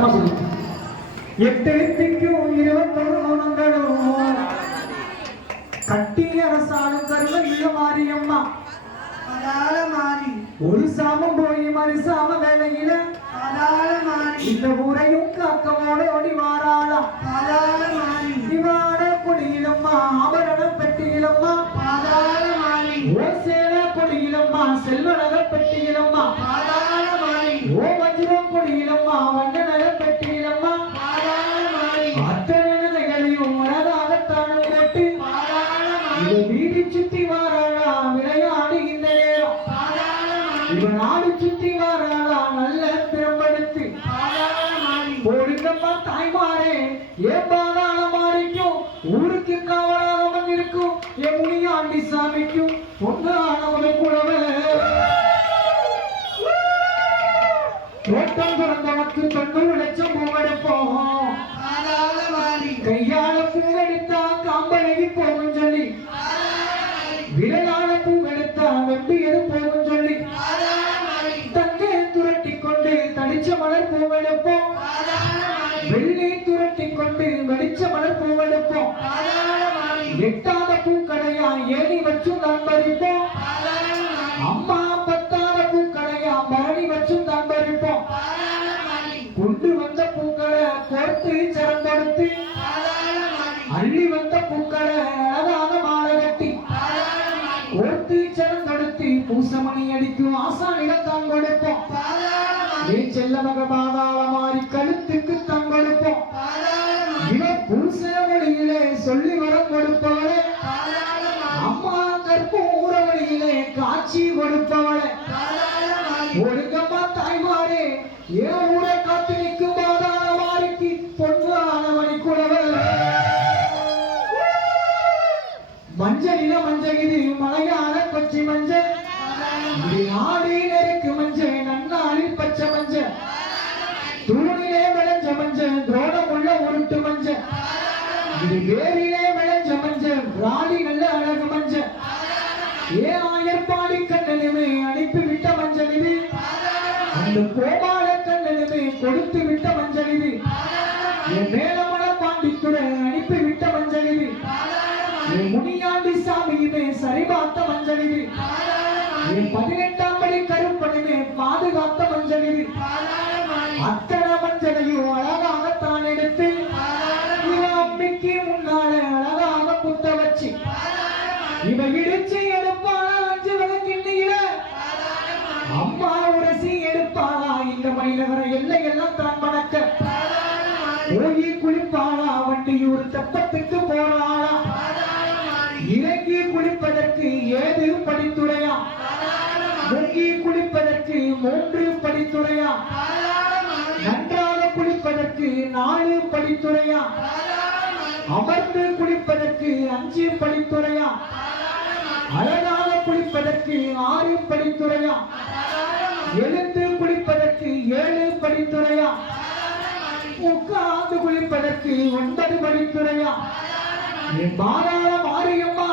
சத்தமா சொல்லு. 8 திக்கும் 21 மனங்களும் கட்டி அரசாலும் கருமையுள்ள மாரியம்மா மாறி ஒரு சாமம் போய் மறு சாம வேலையில மாறி இந்த ஊரையும் காக்கமோட ஓடி வாராளா மாறி இவாட கொடியிலம்மா ஆபரண பெட்டியிலம்மா மாறி ஓ சேன கொடியிலம்மா செல்வநக பெட்டியிலம்மா மாறி ஓ வஜ்ரம் கொடியிலம்மா வண்ணநக பெட்டியிலம்மா மாறி அத்தனை நகைகளையும் அழகாகத்தானும் போட்டு இவ வீதி சுத்தி வாராளா விளையாடு இந்த நேரம் இவ நாடு சுத்தி வாராளா நல்ல திறம்படுத்து போடுங்கம்மா தாய்மாரே ஏன் பாதாள மாறிக்கும் ஊருக்கு காவலாக வந்திருக்கும் என் முனியாண்டி சாமிக்கும் பொன்னானவன குழவை தோட்டம் பிறந்தவனுக்கு 90 லட்சம் பூவெடுப்போம் கையால பூவெடுத்தா காம்பழகி போகும் சொல்லி விரலால பூவெடுத்தா வெட்டியது போகும் சொல்லி தங்கை துரட்டி கொண்டு தடிச்ச மலர் பூவெடுப்போம் வெள்ளி துரட்டி கொண்டு வெடிச்ச மலர் பூவெடுப்போம் எட்டாத பூக்கடையா ஏணி வச்சும் தான் பறிப்போம் அம்மா பத்தாத பூக்கடையா பரணி வச்சும் தான் பறிப்போம் கொண்டு வந்த பூக்களை கோர்த்து சரம் கொடுத்து அள்ளி வந்த பூக்களை அழகாக மாலை கட்டி கோர்த்து சரம் கொடுத்து பூசமணி அடிக்கும் ஆசானிடம் தான் கொடுப்போம் நீ செல்ல மக பாதாள மாறி கழுத்துக்கு தான் கொடுப்போம் இவ பூச வழியிலே சொல்லி வரம் கொடுப்பவளே அம்மா கற்பூர வழியிலே காட்சி கொடுப்பவளே ஒடுங்கம்மா தாய்மாரே ஏன் ஊரை காத்து நிற்கும் பாதாள மாறிக்கு பொன்னானவனை குழவை மஞ்சளில மஞ்சள் இது மலையாள கொச்சி மஞ்சள் ஆடி நெருக்கு மஞ்சள் நன்னாளில் பச்சை மஞ்சள் தூணிலே விளைஞ்ச மஞ்சள் துரோணம் உள்ள உருட்டு மஞ்சள் இது வேரிலே விளைஞ்ச மஞ்சள் ராணி நல்ல அழகு மஞ்சள் ஏ ஆயர்பாடி கண்ணனுமே அனுப்பி விட்ட மஞ்சள் இது அந்த கோபால கண்ணனுமே கொடுத்து விட்ட மஞ்சள் இது என் மேலமல பாண்டித்துறை அனுப்பி விட்ட மஞ்சள் இது என் முனியாண்டி சாமியுமே சரிபார்த்த மஞ்சள் இது என் 18ஆம் படி கருப்பனுமே பாதுகாத்த மஞ்சள் இது அத்தனை மஞ்சளையும் அழகாகத்தான் எடுத்து இவ அம்மிக்கு முன்னால அழகாக குத்த வச்சு இவ இடிச்சு எடுப்பாளா 5 விளக்கிண்ணியில அம்மா உரசி எடுப்பாளா இந்த மயில வர எல்லை எல்லாம் தான் மணக்க போய் குளிப்பாளா வண்டியூர் தெப்பத்துக்கு போறாளா இறங்கி குளிப்பதற்கு 7 படித்துறையா முங்கி குளிப்பதற்கு 3 படித்துறையா நன்றாக குளிப்பதற்கு 4 படித்துறையா அமர்ந்து குளிப்பதற்கு 5 படித்துறையா அழகாக குளிப்பதற்கு 6 படித்துறையா எழுந்து குளிப்பதற்கு 7 படித்துறையா உட்கார்ந்து குளிப்பதற்கு 9 படித்துறையா என் பாதாள மாரியம்மா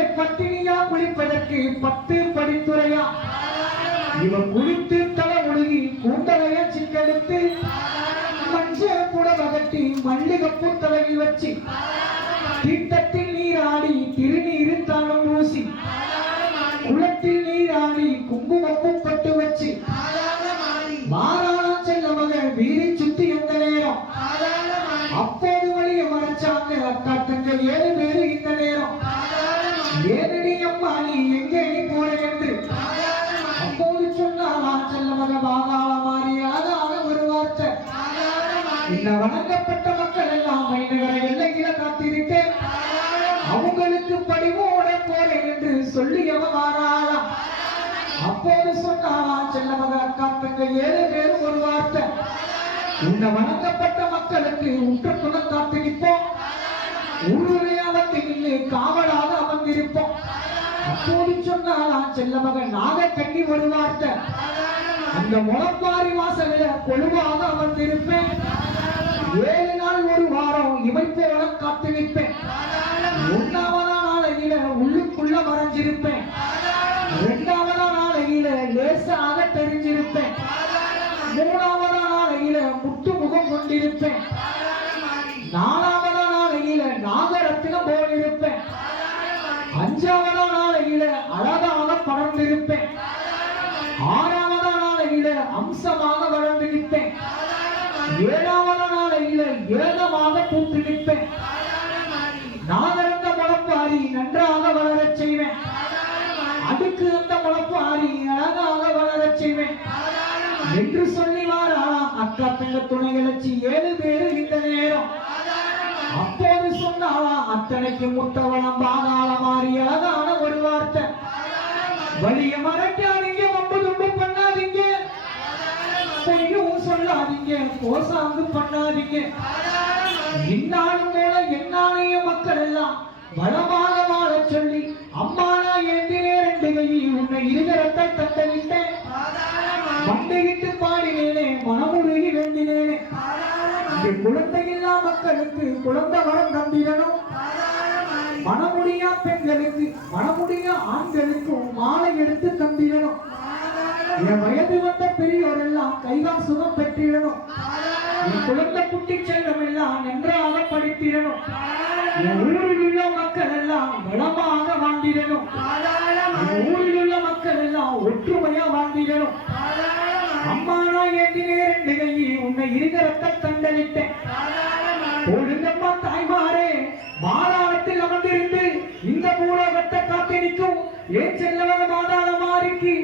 என் பத்தினியா குளிப்பதற்கு 10 படித்துறையா இவ குளித்து தலை முழுகி கூந்தலைய சிக்கெடுத்து மஞ்ச புடவை கட்டி மல்லிகைப்பூ தலையில் வச்சு தீர்த்தத்தில் நீராடி திருநீரு தானம் பூசி குளத்தில் நீராடி குங்குமப்பூ பட்டு வச்சு மாறாளம் செல்ல மகன் வீரி சுத்தி எந்த நேரம் அப்போது வழிய மறைச்சாங்க அக்கா தங்க 7 பேரு இந்த நேரம் ஏனடி அம்மா நீ எங்கே நீ போற என்று அப்போது சொன்னாலா செல்ல மக பாதாள மாறி அழகாக ஒரு வார்த்தை இந்த வணங்கப்பட்ட மக்கள் எல்லாம் மைநகர எல்லையில காத்திருக்கேன் அவங்களுக்கு படிவோட போறேன் என்று சொல்லி அவ வாராளா அப்போது சொன்னாலா செல்ல மக அக்கா தங்க 7 பேரும் ஒரு வார்த்தை இந்த வணங்கப்பட்ட மக்களுக்கு உற்ற துணை காத்திருப்போம் ஊருடைய அவத்திலே காவலாக அமர்ந்திருப்போம் அப்போது சொன்னாலா செல்ல மகன் நாகக்கண்ணி ஒரு வார்த்தை அந்த முளப்பாரி வாசலில கொழுவாக அமர்ந்திருப்பேன் 7 நாள் ஒரு வாரம் இவை போல காத்து நிற்பேன் 1ஆவது நாளையில உள்ளுக்குள்ள மறைஞ்சிருப்பேன் 2ஆவது நாளையில லேசாக தெரிஞ்சிருப்பேன் 3ஆவது நாளையில முட்டு ரூபம் கொண்டிருப்பேன். நாலாவது நாளையில நாகரத்தினம் போல் இருப்பேன். அஞ்சாவது நாளையில அழகாக படர்ந்திருப்பேன். ஆறாவது நாளையில அம்சமாக வளர்ந்து நிற்பேன். ஏழாவது நாளையில ஏகமாக பூத்து நிற்பேன். நாகரந்த முளப்பாரி நன்றாக வளரச் செய்வேன். அடுக்கு அந்த முளப்பாரி அழகாக வளரச் செய்வேன் என்று சொல்லி வாரா அக்கா தங்க துணை இழைச்சி 7 பேரு இந்த நேரம். அப்போது சொன்னாவா அத்தனைக்கு முத்தவளம் பாதாள மாறி அழகான ஒரு வார்த்தை. வலிய மறைக்காதீங்க, வம்பு தும்பு பண்ணாதீங்க, பொய்யும் சொல்லாதீங்க, கோசாங்கு பண்ணாதீங்க. இந்நாளும் போல என்னாலைய மக்கள் எல்லாம் வளமாக வாழ சொல்லி அம்மானா ஏந்தினே 2 கையில் உன்னை இருகரத்தை தத்தளித்தேன். மண்டையிட்டு பாடினேனே, மனமுருகி வேண்டினேனே. இந்த குழந்தையில்லா மக்களுக்கு குழந்தை வரம் தந்திடணும். மனமுடியா பெண்களுக்கு மனமுடியா ஆண்களுக்கும் மாலை எடுத்து தந்திடணும். என் வயது வந்த பெரியோர் எல்லாம் கைகால் சுகம் பெற்றிடணும். என் குழந்தை குட்டி செல்லம் எல்லாம் நன்றாக படித்திடணும். என் ஊரில் உள்ள மக்கள் எல்லாம் வளமாக வாழ்ந்திடணும். என் ஊரில் உள்ள மக்கள் எல்லாம் ஒற்றுமையா வாழ்ந்திடணும். அம்மானா ஏந்தினே 2 கையில் உன்னை இருகரத்தை தந்தளித்தேன். ஒழுங்கம்மா தாய்மாரே, மாதாளத்தில் அமர்ந்திருந்து இந்த பூலோகத்தை காத்து நிற்கும் ஏன் செல்லவன மாதாள மாறிக்கு